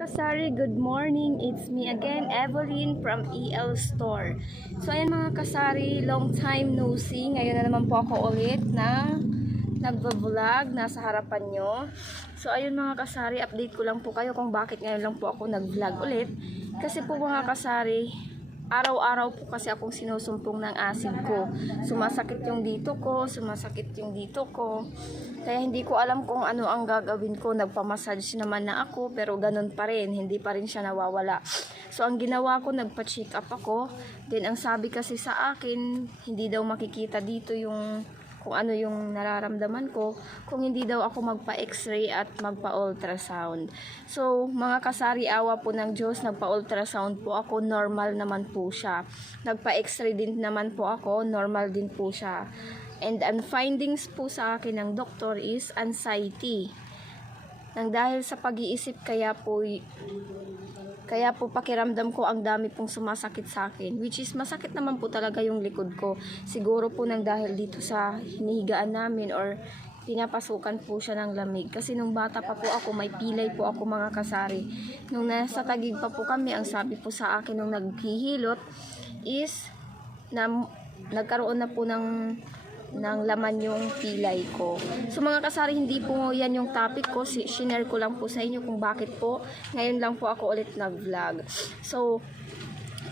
Kasari, good morning. It's me again, Evelyn from EL Store. So ayan mga kasari, long time no see. Ngayon na naman po ako ulit na nagvo-vlog nasa harapan nyo. So ayun mga kasari, update ko lang po kayo kung bakit ngayon lang po ako nag-vlog ulit. Kasi po mga kasari, araw-araw po kasi akong sinusumpong ng acid ko. Sumasakit yung dito ko, sumasakit yung dito ko. Kaya hindi ko alam kung ano ang gagawin ko. Nagpamassage naman na ako, pero ganun pa rin. Hindi pa rin siya nawawala. So ang ginawa ko, nagpa-check up ako. Then ang sabi kasi sa akin, hindi daw makikita dito yung kung ano yung nararamdaman ko, kung hindi daw ako magpa-x-ray at magpa-ultrasound. So, mga kasari, awa po ng Diyos, nagpa-ultrasound po ako, normal naman po siya. Nagpa-x-ray din naman po ako, normal din po siya. And ang findings po sa akin ng doktor is anxiety. Nang dahil sa pag-iisip, kaya po pakiramdam ko ang dami pong sumasakit sa akin, which is masakit naman po talaga yung likod ko. Siguro po nang dahil dito sa hinihigaan namin or pinapasukan po siya ng lamig. Kasi nung bata pa po ako, may pilay po ako mga kasari. Nung nasa Taguig pa po kami, ang sabi po sa akin nung naghihilot is na nagkaroon na po ng laman yung pilay ko. So mga kasari, hindi po yan yung topic ko. Sinare ko lang po sa inyo kung bakit po ngayon lang po ako ulit nag-vlog. So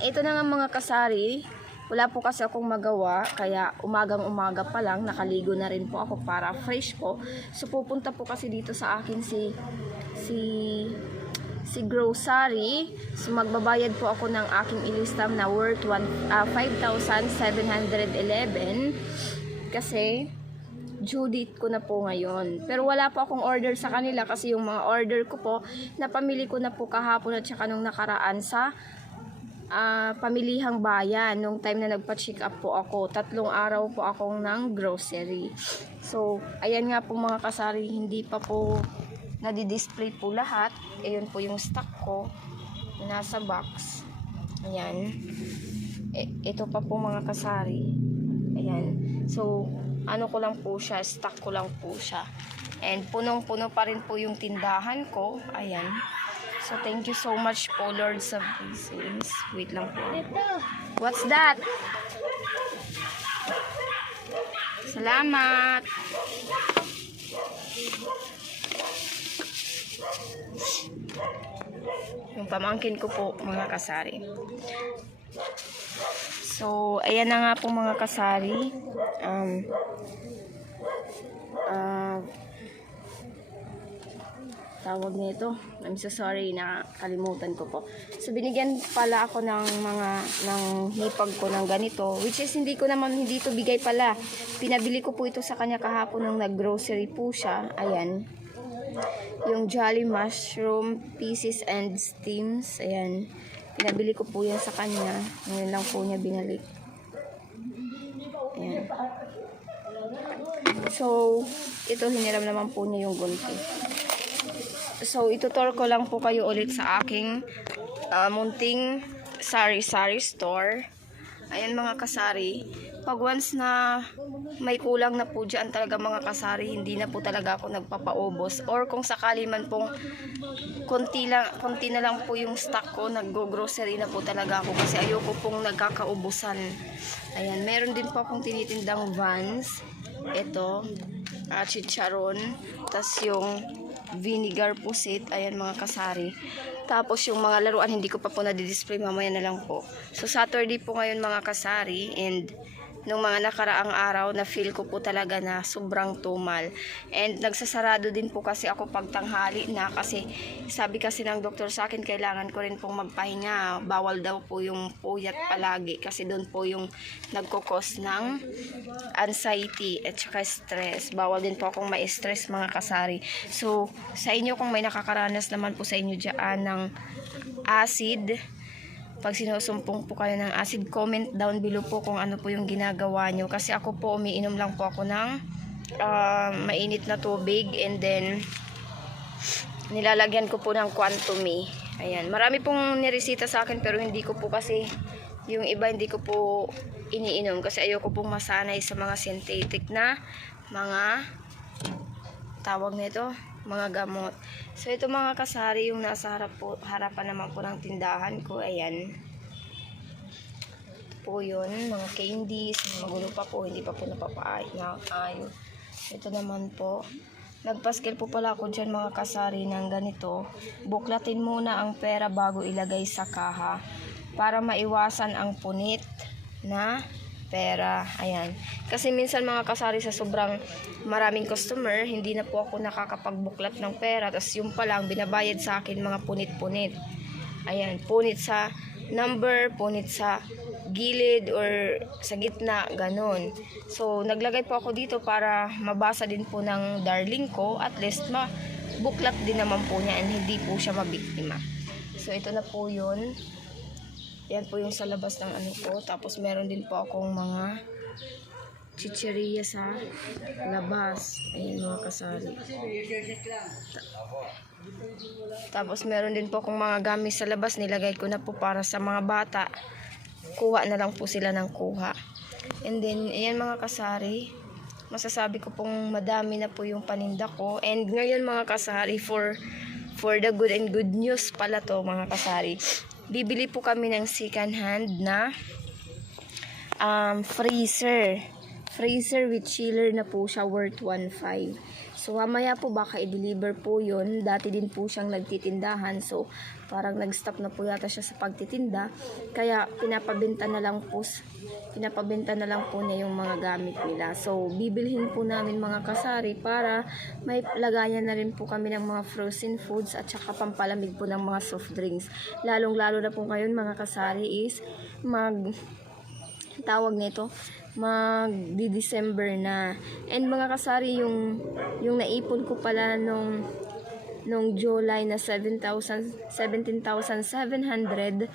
ito na nga mga kasari, wala po kasi akong magawa, kaya umagang-umaga pa lang nakaligo na rin po ako para fresh po. So pupunta po kasi dito sa akin si grocery. So magbabayad po ako ng aking ilistam na worth 5,711 kasi due date ko na po ngayon. Pero wala po akong order sa kanila kasi yung mga order ko po, napamili ko na po kahapon at saka nung nakaraan sa pamilihang bayan. Nung time na nagpa-check up po ako, 3 araw po akong ng grocery. So, ayan nga po mga kasari, hindi pa po nadi-display po lahat. Ayun po yung stock ko, nasa box. Ayan. Ito pa po mga kasari. Ayan. So, ano ko lang po siya, stock ko lang po siya. And punong-puno pa rin po yung tindahan ko. Ayan. So, thank you so much po, Lord sa blessings. Wait lang po. What's that? Salamat! Yung pamangkin ko po, mga kasari. So, ayan na nga po mga kasari. Tawag nito. I'm so sorry, nakalimutan ko po. So, binigyan pala ako ng hipag ko ng ganito, which is hindi to bigay pala. Pinabili ko po ito sa kanya kahapon nung nag-grocery po siya. Ayan. Yung Jolly Mushroom Pieces and Steams. Ayan. Pinabili ko po yan sa kanya. Ngayon lang po niya binalik. Ayan. So, ito hiniram naman po niya yung gunti. So, itutur ko lang po kayo ulit sa aking munting sari-sari store. Ayan mga kasari. Pag once na may kulang na po dyan talaga mga kasari, hindi na po talaga ako nagpapaubos. Or kung sakali man pong konti na lang po yung stock ko, nag-grocery na po talaga ako kasi ayoko pong nagkakaubusan. Ayan, meron din po akong tinitindang Vans. Ito, chicharon. Tas yung vinegar pusit. Ayan mga kasari. Tapos yung mga laruan, hindi ko pa po na-display, mamaya na lang po. So Saturday po ngayon mga kasari, and nung mga nakaraang araw na feel ko po talaga na sobrang tumal. And nagsasarado din po kasi ako pag tanghali na kasi sabi kasi ng doktor sa akin kailangan ko rin pong magpahinga. Bawal daw po yung puyat palagi kasi doon po yung nagkukos ng anxiety at saka stress. Bawal din po akong ma-stress mga kasari. So sa inyo kung may nakakaranas naman po sa inyo dyan ng acid, pag sinusumpong po kayo ng acid, comment down below po kung ano po yung ginagawa nyo. Kasi ako po, umiinom lang po ako ng mainit na tubig, and then nilalagyan ko po ng Quantum-E. Ayan. Marami pong niresita sa akin pero hindi ko po kasi, yung iba hindi ko po iniinom kasi ayoko pong masanay sa mga synthetic na mga tawag nito, mga gamot. So ito mga kasari, yung nasa harapan naman po ng tindahan ko, ayan. Ito po yun, mga candies, magulo pa po, hindi pa po napapaayos. Ito naman po, nagpaskil po pala ako dyan mga kasari ng ganito. Buklatin muna ang pera bago ilagay sa kaha para maiwasan ang punit na pera. Ayan. Kasi minsan mga kasari, sa sobrang maraming customer, hindi na po ako nakakapagbuklat ng pera. Tapos yung pa lang, binabayad sa akin mga punit-punit. Ayan. Punit sa number, punit sa gilid or sa gitna, ganon. So, naglagay po ako dito para mabasa din po ng darling ko. At least, mabuklat din naman po niya and hindi po siya mabiktima. So, ito na po yun. Yan po yung sa labas ng ano ko. Tapos meron din po akong mga chicheria sa labas. Ayan mga kasari. Tapos meron din po akong mga gamis sa labas. Nilagay ko na po para sa mga bata. Kuha na lang po sila ng kuha. And then, ayan mga kasari. Masasabi ko pong madami na po yung paninda ko. And ngayon mga kasari, for the good and good news pala to mga kasari. Bibili po kami ng second hand na freezer. Freezer with chiller na po siya, worth 1.5. So mamaya po baka i-deliver po yun. Dati din po siyang nagtitindahan. So parang nag-stop na po yata siya sa pagtitinda. Kaya pinapabenta na lang po niya yung mga gamit nila. So bibilhin po namin mga kasari para may lagayan na rin po kami ng mga frozen foods at saka pampalamig po ng mga soft drinks. Lalong-lalo na po ngayon mga kasari is mag-December na. And mga kasari, yung naipon ko pala nung July na 17,700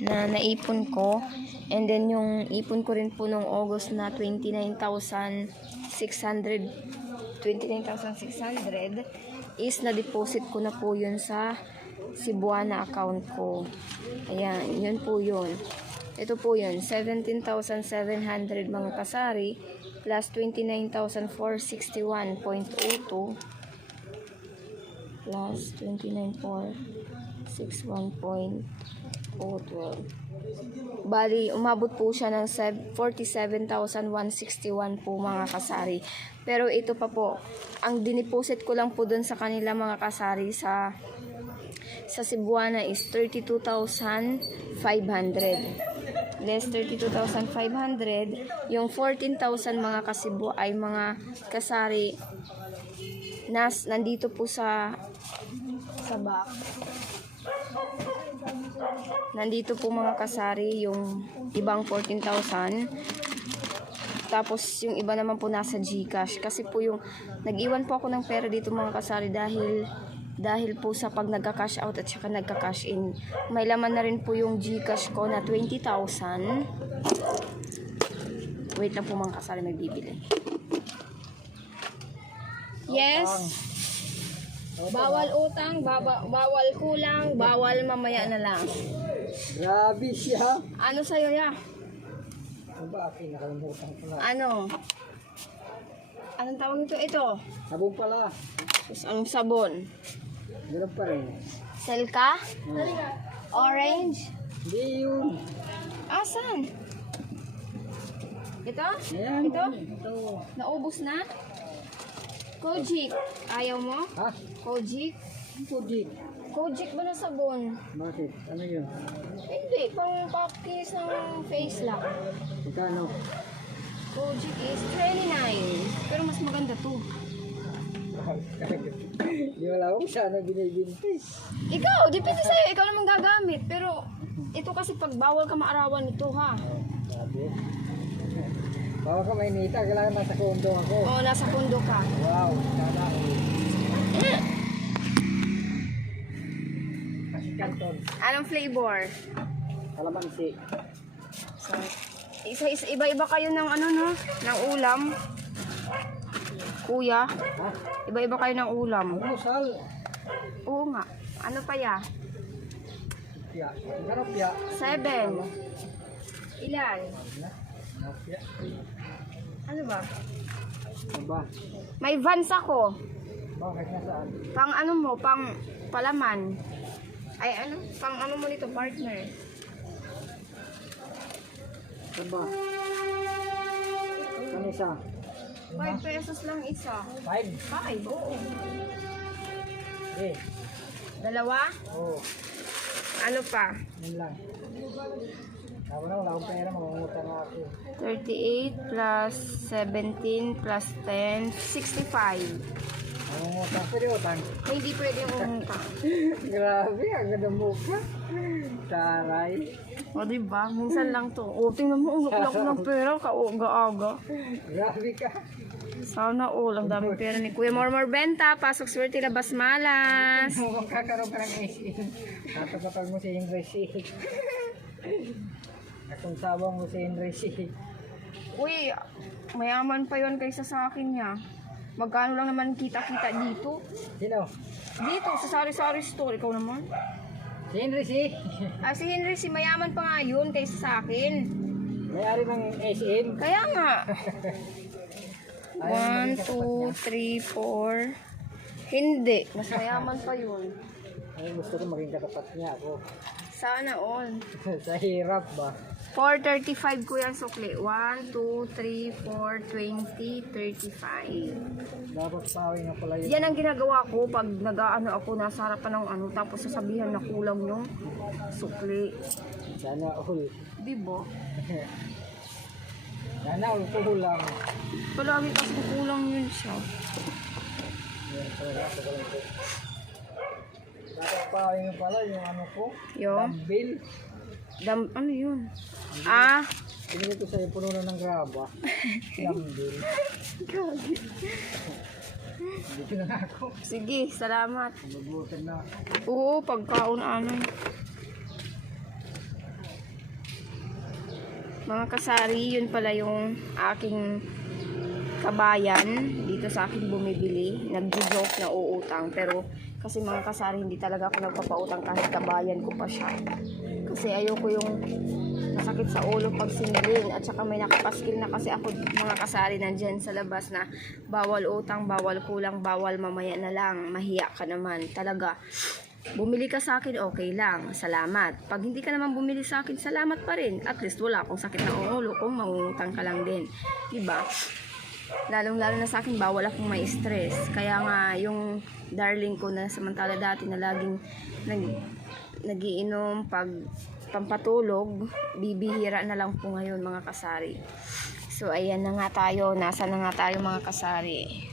na naipon ko. And then yung ipon ko rin po nung August na 29,600 is na-deposit ko na po yun sa Cebuana account ko. Ayan, yun po yun. Ito po yun, 17,700 mga kasari plus 29,461.02 plus 29,461.012. Bali, umabot po siya ng 47,161 po mga kasari. Pero ito pa po, ang diniposit ko lang po dun sa kanila mga kasari sa Cebuana is 32,500. Less 32,500. Yung 14,000 mga kasibo ay mga kasari nandito po sa back. Nandito po mga kasari yung ibang 14,000. Tapos yung iba naman po nasa GCash. Kasi po yung nag-iwan po ako ng pera dito mga kasari dahil po sa pag nagka-cash out at saka nagka-cash in. May laman na rin po yung GCash ko na 20,000. Wait lang po mga kasari, may bibili. Yes. Bawal utang, bawal kulang, bawal mamaya na lang. Grabe siya. Ano sa'yo ya? Bakit nakalimutan ko na? Ano? Anong tawag nito? Ito. Sabon pala. Tapos ang sabon. Ganun pa rin. Selka? Orange? Hindi yun. Asan? Ito? Ayan. Ito? Ito. Naubos na? Kojic. Ayaw mo? Ha? Kojic? Pudit. Kojic ba na sabon? Bakit? Ano yun? Hindi, pang popkiss ng face lock. Magkano? Kojic is 29. Pero mas maganda to. Hindi wala akong sana binibintis. Ikaw, depende sa'yo. Ikaw naman gagamit. Pero ito kasi pag bawal ka maarawan nito ha. Sabi. Bawa ka Maynita, kailangan nasa kondo ako. Oo, nasa kondo ka. Wow, sana ako. Kasi kanton. Anong flavor? Kalamansi. So, iba-iba kayo ng ano no? Ng ulam. Kuya, Ha? iba-iba kayo ng ulam. Ano, sal? Oo nga. Ano pa ya? Pia. Ano pia? 7. Ilan? Ano pia? Ano ba? Ano ba? May Vans ako. Bakit nasaan? Pang ano mo, pang palaman. Ay ano, pang ano mo nito, partner. Ano ba? Ano isa? 5 pesos lang isa. 5? 5, oo. Eh. Dalawa? Oo. Ano pa? Yun lang. Tama na, wala akong pera. Mamangutang na ako. 38 plus 17 plus 10, 65. Mamangutang. Pwede utang. Hindi pwede yung umutang. Grabe, ang ganda mukha. Taray. O diba? Minsan lang to. O, tingnan mo, ulak ng pera, kauga-aga. Grabe ka. Sana all, ang daming pera ni Kuya. More benta, pasok swerte, labas malas. Mukhang kakaroon ka ng SM. Tatapatag mo si Henry C. Akong sabang mo si Henry C. Uy, mayaman pa yon kaysa sa akin niya. Magkano lang naman kita-kita dito? Sino? Dito, sa sari-sari store. Ikaw naman. Si Henry C. Si Henry, si mayaman pa nga yun kaysa sa akin. May-ari ng SM. Kaya nga. Ayaw 1, 2, 3, 4. Hindi, mas mayaman pa yun. Ay, gusto ko maging katapat niya ako. Sana all. Sa hirap ba? 435 ko yan sukli. 1, 2, 3, 4, 20, 35. Dapat pawin nga pala yun. Yan ang ginagawa ko pag nag-ano ako nasa harapan ng ano tapos sasabihan na kulang yung sukli. Sana all. Diba? Sana all kulang. Palagi kasi kulang yun siya. Yan, talaga ako pala ito. Dapat pawin nga pala yung ano ko. Yung? Dumbbell. Ano yun? Binili ko sa'yo puno na ng graba. Dumbbell. Dito na ako. Sige, salamat. Mabutan na. Oo, pagkaon ano. Mga kasari, yun pala yung aking kabayan dito sa akin bumibili. Nag-joke na uutang. Pero kasi mga kasari, hindi talaga ako nagpapautang kahit kabayan ko pa siya. Kasi ayoko yung masakit sa ulo pag siniling. At saka may nakapaskil na kasi ako mga kasari nandyan sa labas na bawal utang, bawal kulang, bawal mamaya na lang. Mahiya ka naman. Talaga. Bumili ka sa akin, okay lang. Salamat. Pag hindi ka naman bumili sa akin, salamat pa rin. At least wala akong sakit ng ulo kung mangungutang ka lang din. Diba? Lalong-lalo na sa akin, bawal akong may stress. Kaya nga, yung darling ko na samantala dati na laging nagiinom pag pampatulog, bibihira na lang po ngayon mga kasari. So, ayan na nga tayo. Nasa na nga tayo mga kasari.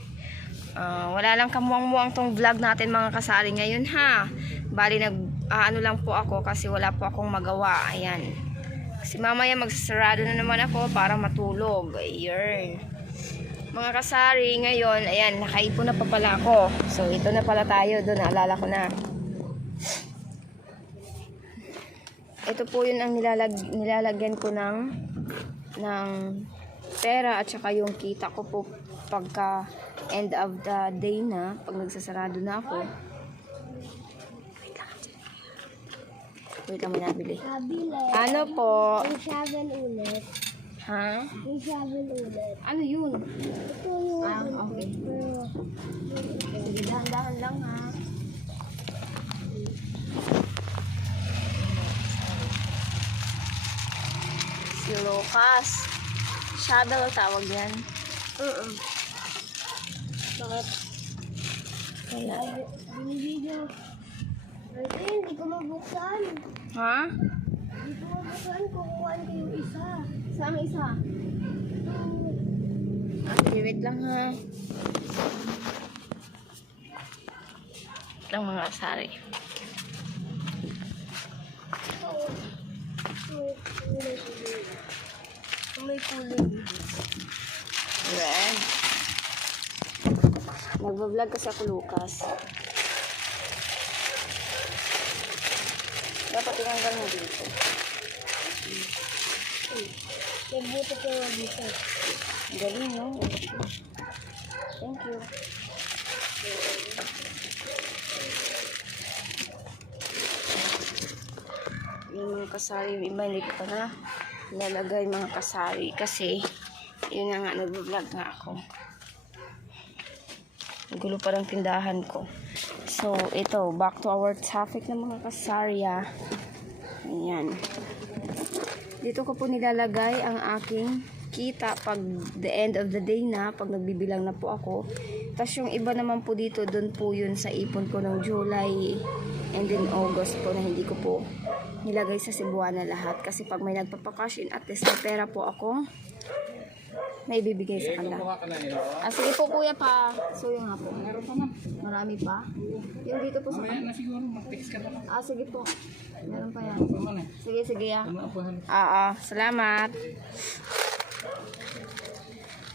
Wala lang kamuang-muang tong vlog natin mga kasari ngayon ha. Bali ano lang po ako kasi wala po akong magawa. Ayan. Kasi mamaya magsasarado na naman ako para matulog. Ayan. Mga kasari ngayon, ayan, nakaipon na pa pala ako. So ito na pala tayo doon, naalala ko na. Ito po yun ang nilalagyan ko ng pera at saka yung kita ko po pagka end of the day na, pag nagsasarado na ako. Wait lang, may nabili. Ano po? Yung shovel ulit. Ha? Yung shovel ulit. Ano yun? Ito yung Okay. pero Sige, dahan-dahan lang ha. Si Lucas. Shadow ang tawag yan. bakit? Wala. Binibidyo. Ate, hindi ko mabuksan. Ha? Hindi ko mabuksan. Kukuhaan ko yung isa. Saan ang isa? Wait lang ha. Lang mga asari. May kulay. Red. Nagbablog kasi ako, Lucas. Dapat tinanggal mo dito. Nagbuto ko nga dito. Galing, no? Thank you. Yung mga kasari, yung iba hindi ko pa na lalagay mga kasari kasi yun na nga, nag-vlog nga ako. Gulo pa ng tindahan ko. So, ito, back to our topic ng mga kasarya. Ayan. Dito ko po nilalagay ang aking kita pag the end of the day na, pag nagbibilang na po ako. Tapos yung iba naman po dito, doon po yun sa ipon ko ng July and then August po na hindi ko po nilagay sa Cebuana lahat. Kasi pag may nagpapakash in, at least may pera po ako, may bibigay sa kanila. Sige po kuya pa. So yung nga po. Meron pa man. Marami pa. Yung dito po sa Mamaya na siguro, mag-text ka na lang. sige po. Meron pa yan. Pa man eh. Sige ah. Ano po halos? Salamat.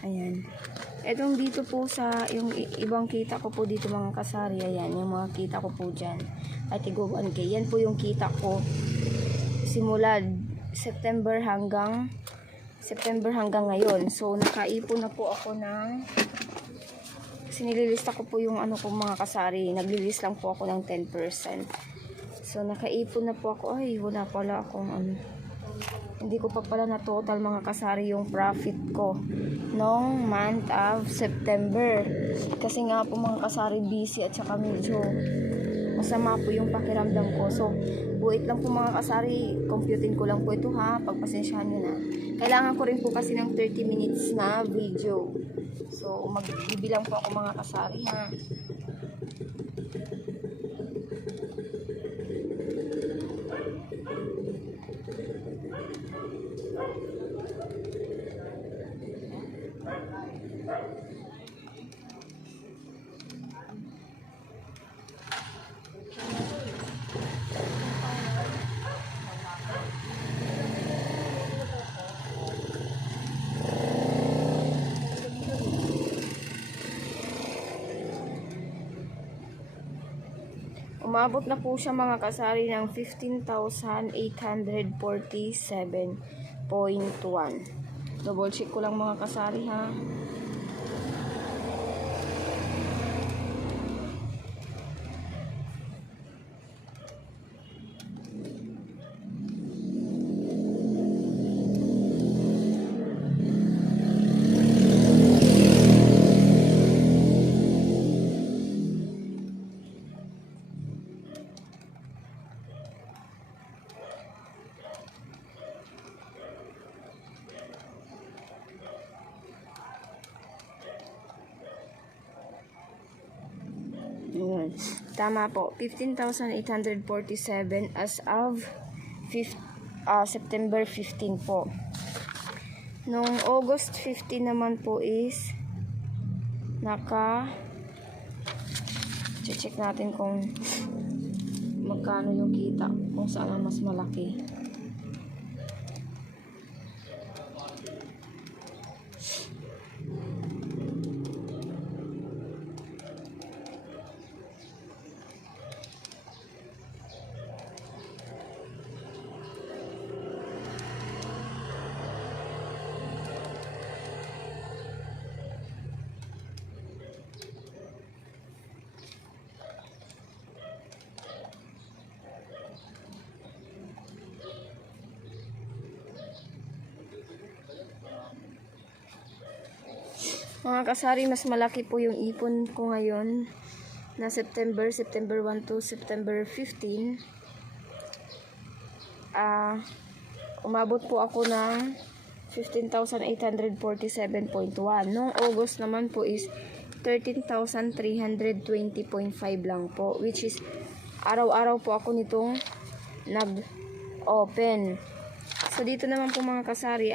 Ayan. Etong dito po sa, yung ibang kita ko po dito mga kasari, ayan, yung mga kita ko po dyan. At tigo 1K. Yan po yung kita ko. Simula September hanggang ngayon. So, nakaipon na po ako ng, sinililista ko po yung ano po mga kasari. Naglilist lang po ako ng 10%. So, nakaipon na po ako. Ay, wala pala akong ano. Hindi ko pa pala na total mga kasari yung profit ko nung month of September. Kasi nga po mga kasari busy at saka medyo masama po yung pakiramdam ko. So, buit lang po mga kasari. Computin ko lang po ito ha. Pagpasensyahan nyo na. Kailangan ko rin po kasi ng 30 minutes na video. So, magbibilang po ako mga kasari ha. Umabot na po siya mga kasari ng 15,847.1. Double check ko lang mga kasari ha. Ayan. Tama po. 15,847 as of September 15 po. Nung August 15 naman po is check natin kung magkano yung kita, kung saan ang mas malaki. Mga kasari, mas malaki po yung ipon ko ngayon na September 1 to September 15. Umabot po ako ng 15,847.1. Noong August naman po is 13,320.5 lang po, which is araw-araw po ako nitong nag-open. So dito naman po mga kasari,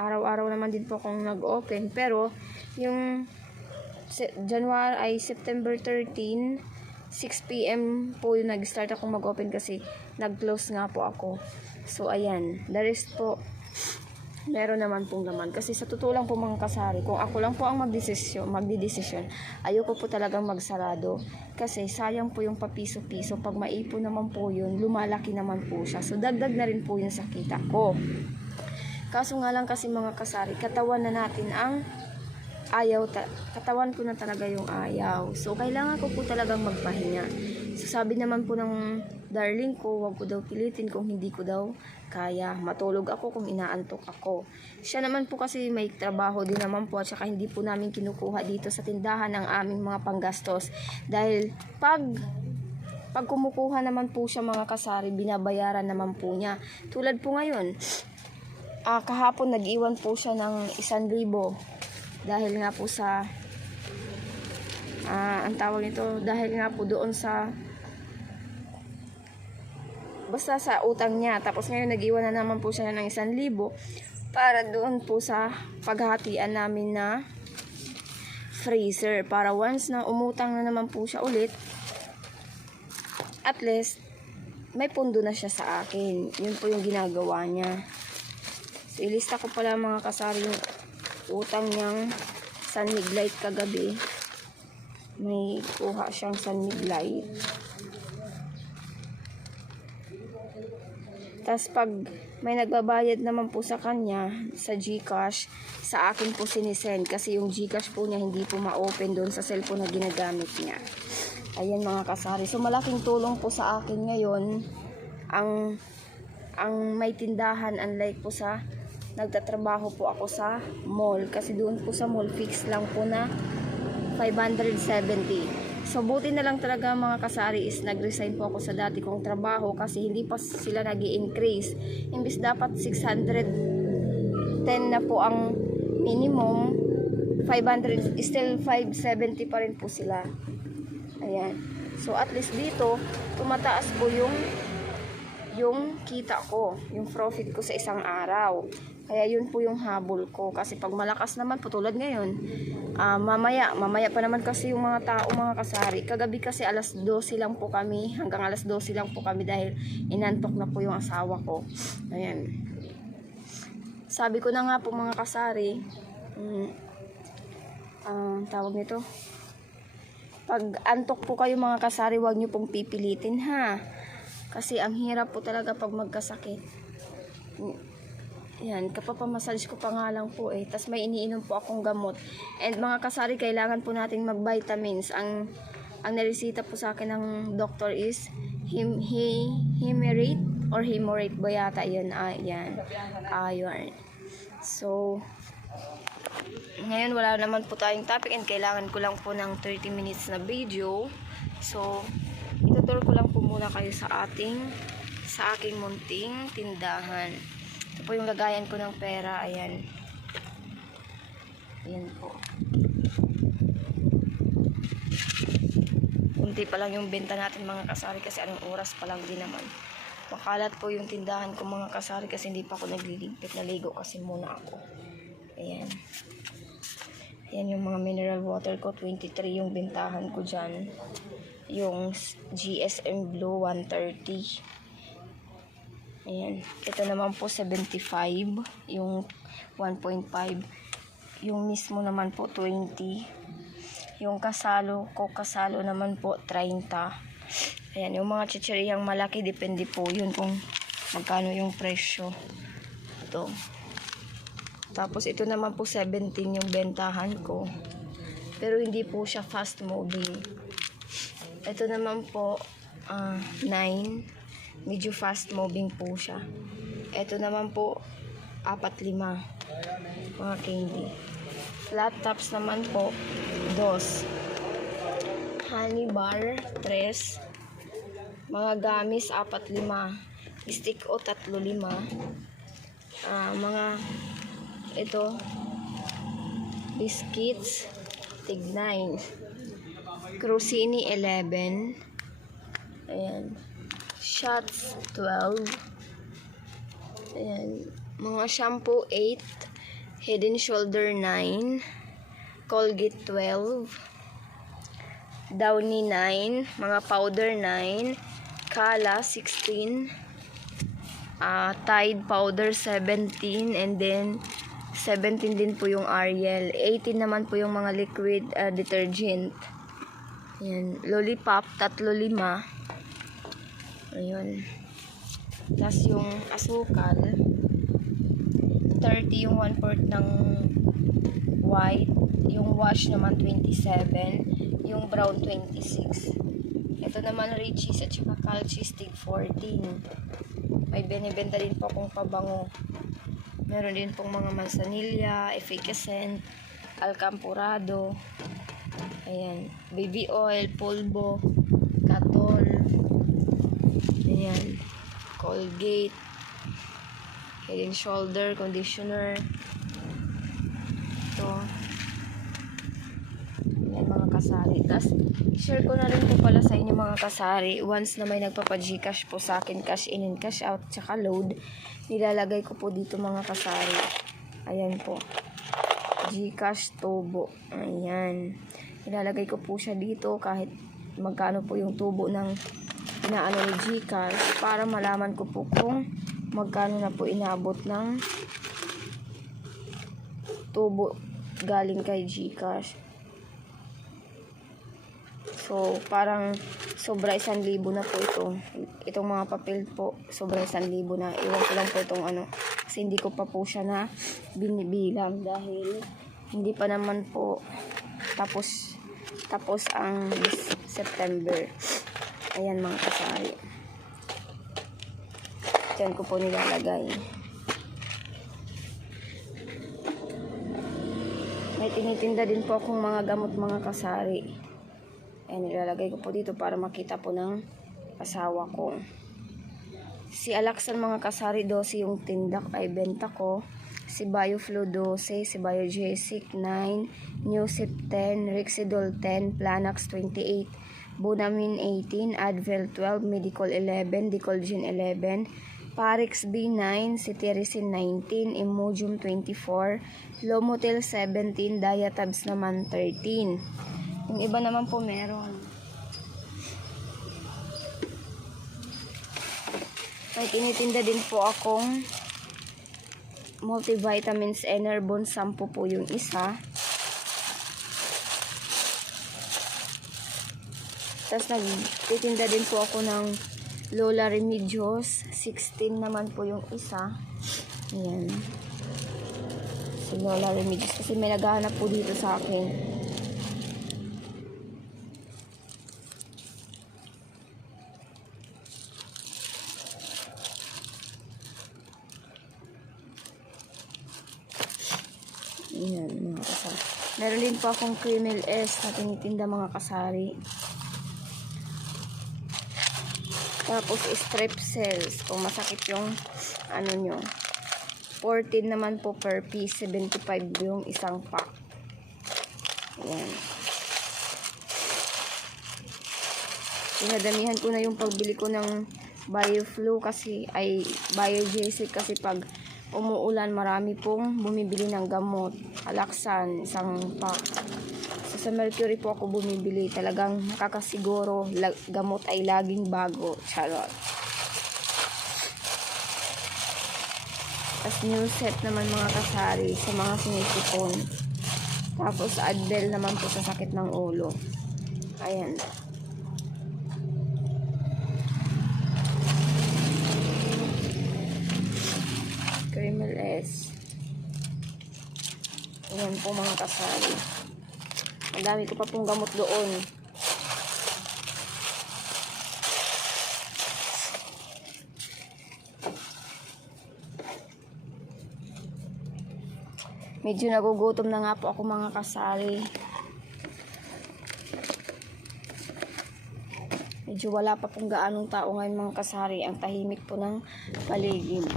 araw-araw naman din po akong nag-open, pero yung September 13, 6 PM po yung nag-start akong mag-open kasi nag-close nga po ako. So ayan, the rest po meron naman pong laman. Kasi sa totoo lang po mga kasari, kung ako lang po ang magdidesisyon, ayoko po talagang magsarado. Kasi sayang po yung papiso-piso. Pag maipon naman po yun, lumalaki naman po siya. So dagdag na rin po yun sa kita ko. Kaso nga lang kasi mga kasari, katawan na natin ang ayaw, katawan ko na talaga yung ayaw. So, kailangan ko po talagang magpahinga. So, sabi naman po ng darling ko, wag ko daw pilitin kung hindi ko daw kaya. Matulog ako kung inaantok ako. Siya naman po kasi may trabaho din naman po at saka hindi po namin kinukuha dito sa tindahan ang aming mga panggastos. Dahil pag kumukuha naman po siya mga kasari, binabayaran naman po niya. Tulad po ngayon, kahapon nag-iwan po siya ng 1,000 dahil nga po sa ang tawag nito, dahil nga po doon sa basta sa utang niya. Tapos ngayon nag-iwan na naman po siya ng 1,000 para doon po sa paghahatian namin na freezer, para once na umutang na naman po siya ulit, at least may pundo na siya sa akin. Yun po yung ginagawa niya. So ilista ko pala mga kasari yung utang niyang San Miglite kagabi. May kuha siyang San Miglite. Tapos pag may nagbabayad naman po sa kanya sa GCash, sa akin po sinisend kasi yung GCash po niya hindi po ma-open doon sa cellphone na ginagamit niya. Ayan mga kasari. So malaking tulong po sa akin ngayon ang may tindahan, unlike po sa nagtatrabaho po ako sa mall, kasi doon po sa mall fix lang po na 570. So buti na lang talaga mga kasari is nag-resign po ako sa dati kong trabaho kasi hindi pa sila nag-i-increase. Imbis dapat 610 na po ang minimum, 500, still 570 pa rin po sila. Ayan. So at least dito tumataas po yung kita ko, yung profit ko sa isang araw. Kaya yun po yung habol ko. Kasi pag malakas naman po tulad ngayon, mamaya pa naman kasi yung mga tao mga kasari. Kagabi kasi alas 12 lang po kami, hanggang alas 12 lang po kami dahil inantok na po yung asawa ko. Ayan. Sabi ko na nga po mga kasari, tawag nito, pag antok po kayo mga kasari, huwag nyo pong pipilitin ha. Kasi ang hirap po talaga pag magkasakit. Yan, kapapamassage ko pa nga lang po eh. Tas may iniinom po akong gamot. And mga kasari, kailangan po nating mag-vitamins. Ang naresita po sa akin ng doctor is Hemorrhate or Hemorrhate ba yata yun? Yan. Iron. So, ngayon wala naman po tayong topic and kailangan ko lang po ng 30 minutes na video. So, itutur ko lang po muna kayo sa aking munting tindahan. Ito po yung lagayan ko ng pera. Ayan. Ayan po. Kunti pa lang yung benta natin mga kasari kasi anong oras pa lang din naman. Makalat po yung tindahan ko mga kasari kasi hindi pa ako nagliligpit. Naligo kasi muna ako. Ayan. Ayan yung mga mineral water ko. 23 yung bentahan ko dyan. Yung GSM Blue 130. Ayan. Ito naman po 75. Yung 1.5. Yung mismo naman po 20. Yung kasalo naman po 30. Ayan. Yung mga chichiriyang malaki, depende po yun kung magkano yung presyo. Ito. Tapos ito naman po 17 yung bentahan ko. Pero hindi po siya fast moving. Ito naman po 9. Medyo fast moving po siya. Ito naman po 4-5 mga candy. Flat tops naman po 2. Honey bar 3. Mga gamis 4-5. Stick o 3-5. Mga ito biscuits tig 9. Crostini 11. Ayan. Shots 12. Ayan. Mga shampoo 8. Head and Shoulder 9. Colgate 12. Downy 9. Mga powder 9. Kala 16. Tide powder 17. And then 17 din po yung Ariel. 18 naman po yung mga liquid detergent. Ayan. Lollipop 3-5. Ayun. Tapos yung asukal 30 yung 1/4 ng white. Yung wash naman 27. Yung brown 26. Ito Ito naman Richie's at saka Calcis Tig 14. May binibenta din po akong pabango. Meron din pong mga manzanilla, efficacent, alcampurado. Ayan. Baby oil, polvo, katol. Ayan. Colgate. Head and shoulder, conditioner. Ito. Ayan mga kasari. Tapos, share ko na rin po pala sa inyo mga kasari. Once na may nagpapa-Gcash po sa akin, cash in and cash out, tsaka load, nilalagay ko po dito mga kasari. Ayan po. Gcash tubo. Ayan. Nilalagay ko po siya dito kahit magkano po yung tubo ng inaano ni Gcash para malaman ko po kung magkano na po inaabot ng tubo galing kay Gcash. So, parang sobra 1,000 na po ito. Itong mga papel po, sobra 1,000 na. Iwan ko lang po itong ano. Kasi hindi ko pa po siya na binibilang dahil hindi pa naman po tapos ang September. Ayan mga kasari. Diyan ko po nilalagay. May tinitinda din po akong mga gamot mga kasari. Ayan, nilalagay ko po dito para makita po ng asawa ko. Si Alaxan mga kasari 12 yung tindak ay benta ko. Si Bioflow 12, si Biogesic 9, Newsip 10, Rexidol 10, Planax 28, Bonamine 18, Advil 12, Medicol 11, Dicolgen 11, Parix B9, Cetirizine 19, Imodium 24, Lomotil 17, Diatabs naman 13. Yung iba naman po meron. May tinitinda din po akong multivitamins Enerbon 10 po yung isa. Tapos nagtitinda din po ako ng Lola Remedios 16 naman po yung isa. Ayan. Si Lola Remedios kasi may naghahanap po dito sa akin. Ayan, mga kasari. Meron din po akong Kremel S na tinitinda mga kasari. Tapos strep cells kung masakit yung ano nyo. 14 naman po per piece. 75 yung isang pack. Ayan. Pinadamihan ko na yung pagbili ko ng Bioflow kasi ay Biogesic kasi pag umuulan marami pong bumibili ng gamot. Alaxan, isang pack. So, sa Mercury po ako bumibili. Talagang nakakasiguro gamot ay laging bago. Charot. Tapos new set naman mga kasari sa mga sinisipon. Tapos Advil naman po sa sakit ng ulo. Ayan. Kremel S. Ayan po mga kasari. Ang dami ko pa pong gamot doon. Medyo nagugutom na nga po ako mga kasari. Medyo wala pa pong gaanong tao ngayon mga kasari. Ang tahimik po ng paligid.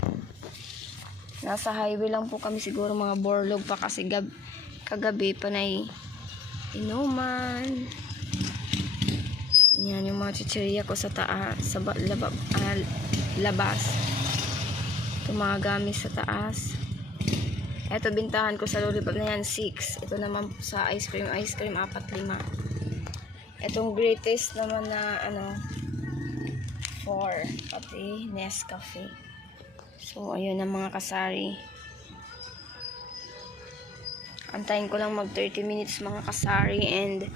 Nasa highway lang po kami siguro mga borlog pa kasi kagabi pa na inuman. Yan yung mga chichirya ko sa taas, sa labas. Ito mga gamis sa taas. Ito bintahan ko sa lollipop na yan 6. Ito naman sa ice cream 4-5. Itong greatest naman na 4. Pati Nescafe. So, ayun ang mga kasari. Antayin ko lang mag 30 minutes mga kasari and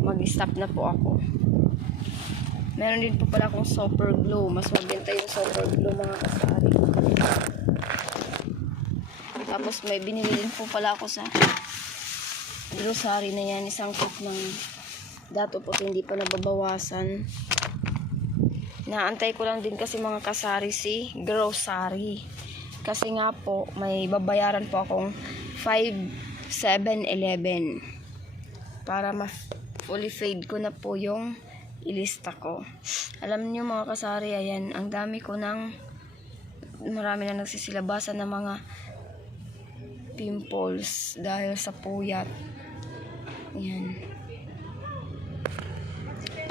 mag-stop na po ako. Meron din po pala akong Super Glow. Mas mabenta yung Super Glow mga kasari. Tapos may binili din po pala ako sa grocery na yan. Isang cook ng Dato po hindi pa nababawasan. Naantay ko lang din kasi mga kasari si grocery. Kasi nga po, may babayaran po akong 5-7-11 para fully paid ko na po yung ilista ko. Alam niyo mga kasari, ayan, ang dami ko marami na nagsisilabasan ng mga pimples dahil sa puyat. Ayan.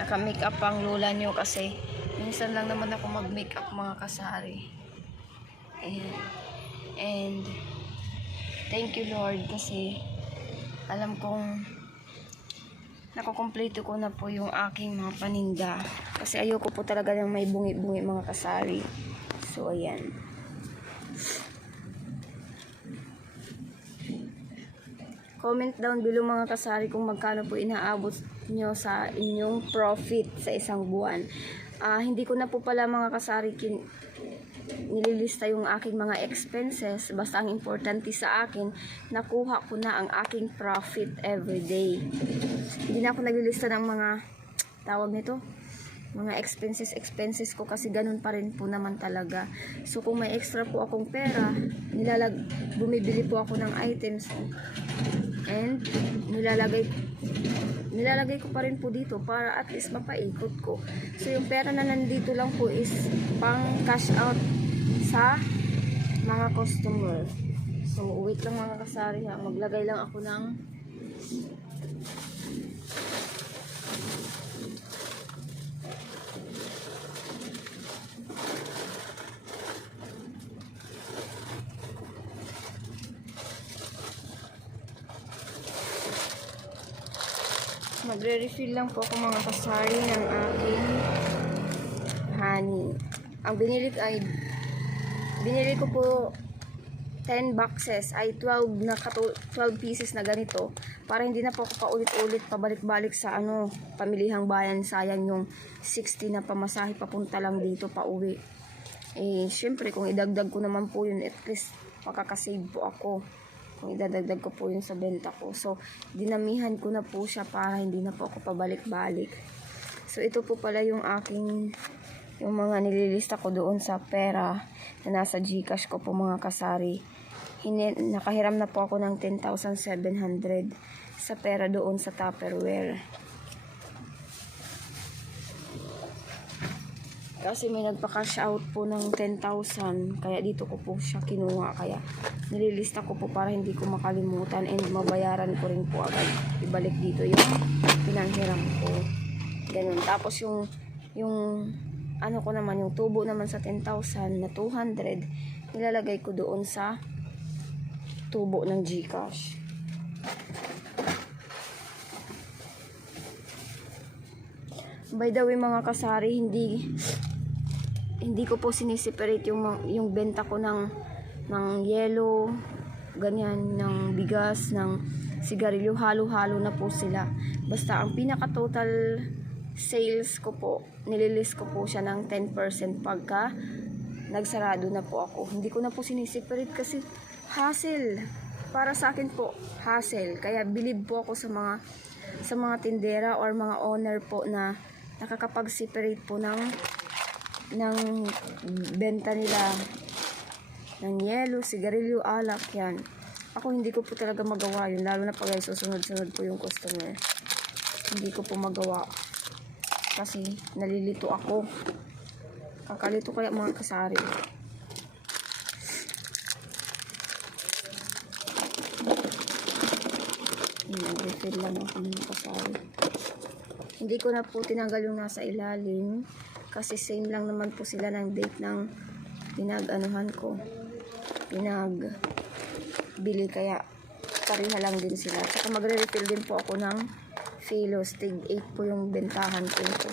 Naka-makeup ang lola nyo kasi minsan lang naman ako mag-makeup mga kasari. Ayan. And thank you Lord kasi alam kong nakukumpleto ko na po yung aking mga paninda. Kasi ayoko po talaga ng may bungi-bungi mga kasari. So ayan. Comment down below mga kasari kung magkano po inaabot nyo sa inyong profit sa isang buwan. Hindi ko na po pala mga kasari nililista yung aking mga expenses. Basta ang importante sa akin, nakuha ko na ang aking profit everyday. Hindi na ako naglilista ng mga tawag nito, mga expenses ko kasi ganun pa rin po naman talaga. So kung may extra po akong pera, bumibili po ako ng items and nilalagay ko pa rin po dito para at least mapaikot ko. So yung pera na nandito lang po is pang cash out sa mga customer. So wait lang mga kasari ha, maglagay lang ako ng magre-refill lang po ako mga kasari ng aking honey. Ang binili ko po 10 boxes ay 12 pieces na ganito para hindi na po ako paulit-ulit pabalik-balik sa pamilihang bayan. Sayang yung 60 na pamasahe papunta lang dito pauwi. Syempre kung idagdag ko naman po yun, at least makakasave po ako kung idadagdag ko po yun sa benta ko. So dinamihan ko na po siya para hindi na po ako pabalik-balik. So ito po pala yung yung mga nililista ko doon sa pera na nasa GCash ko po mga kasari. Nakahiram na po ako ng 10,700 sa pera doon sa Tupperware. Kasi may nagpa-cash out po ng 10,000 kaya dito ko po siya kinuha. Kaya nililista ko po para hindi ko makalimutan and mabayaran ko rin po agad. Ibalik dito yung pinanghiram ko. Ganun. Tapos yung ko naman, yung tubo naman sa 10,000 na 200, nilalagay ko doon sa tubo ng GCash. By the way mga kasari, hindi ko po sinisiperate yung benta ko ng yelo, ganyan, ng bigas, ng sigarilyo, halo-halo na po sila. Basta ang pinaka-total sales ko po, nililist ko po siya ng 10% pagka nagsarado na po ako. Hindi ko na po sinisiperate kasi hassle. Para sa akin po, hassle. Kaya believe po ako sa mga tindera or mga owner po na nakakapag-separate po ng benta nila ng yelo, sigarilyo, alak, yan. Ako hindi ko po talaga magawa yun, lalo na pag ay susunod-sunod po yung customer. Hindi ko po magawa kasi nalilito ako. Kakalito kaya mga kasari. Nag-refill lang ako mga kasari. Hindi ko na po tinanggal yung nasa ilalim kasi same lang naman po sila ng date ng pinagbili, kaya pareha lang din sila. Saka magre-refill din po ako ng Philos, tig 8 po yung bentahan ko ito.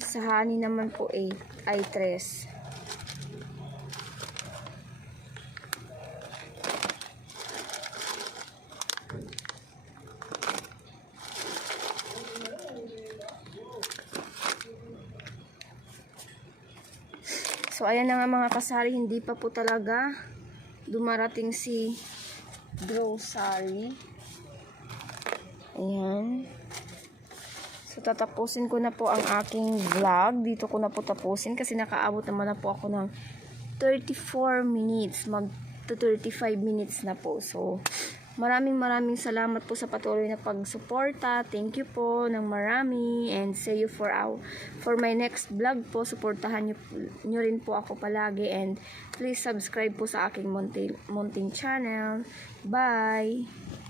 Sa honey naman po 8 ay 3. So ayan na nga mga kasari, hindi pa po talaga dumarating si grocery. Ayan. So, tatapusin ko na po ang aking vlog. Dito ko na po tapusin kasi nakaabot naman na po ako ng 34 minutes. Mag to 35 minutes na po. So, maraming salamat po sa patuloy na pagsuporta. Thank you po ng marami. And see you for my next vlog po. Suportahan nyo rin po ako palagi. And please subscribe po sa aking Munting channel. Bye!